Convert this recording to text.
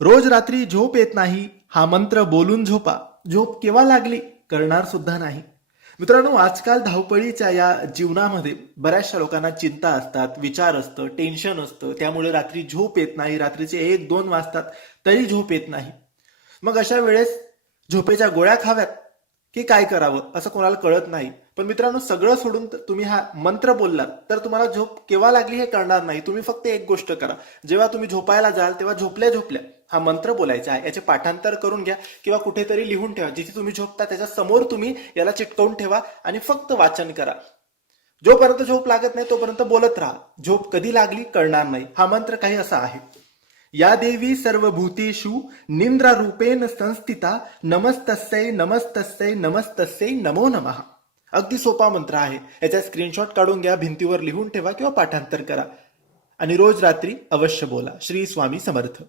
रोज रात्री झोप येत नाही हा मंत्र बोलून झोपा. झोप केव्हा लागली? करणार सुद्धा नाही. मित्रांनो आजकाल धावपळीच्या या जीवनामध्ये बऱ्याचशा लोकांना चिंता असतात विचार असतं टेन्शन असतं. त्यामुळे रात्री झोप येत नाही रात्रीचे एक दोन वाजतात तरी झोप येत नाही. मग अशा वेळेस झोपेच्या गोळ्या खाव्यात. की काय करावं असं कोणाला कळत नाही. पण मित्रांनो सगळं सोडून तुम्ही हा मंत्र बोललात तर तुम्हाला झोप केव्हा लागली हे कळणार नाही. तुम्ही फक्त एक गोष्ट करा. जेव्हा तुम्ही झोपायला जाल तेव्हा झोपल्या झोपल्या हा मंत्र बोलायचा आहे. याचे पाठांतर करून घ्या किंवा कुठेतरी लिहून ठेवा. जिथे तुम्ही झोपता त्याच्यासमोर तुम्ही याला चिटकवून ठेवा आणि फक्त वाचन करा. जोपर्यंत झोप लागत नाही तोपर्यंत बोलत राहा. झोप कधी लागली कळणार नाही. हा मंत्र काही असा आहे. या देवी सर्वभूतेषु निंद्र रूपेण संस्थिता नमस्तस्यै नमस्तस्यै नमस्तस्यै नमो नमः. अगदी सोपा मंत्र आहे. याचा स्क्रीनशॉट काढून घ्या भिंतीवर लिहून ठेवा किंवा पाठांतर करा. आणि रोज रात्री अवश्य बोला. श्री स्वामी समर्थ.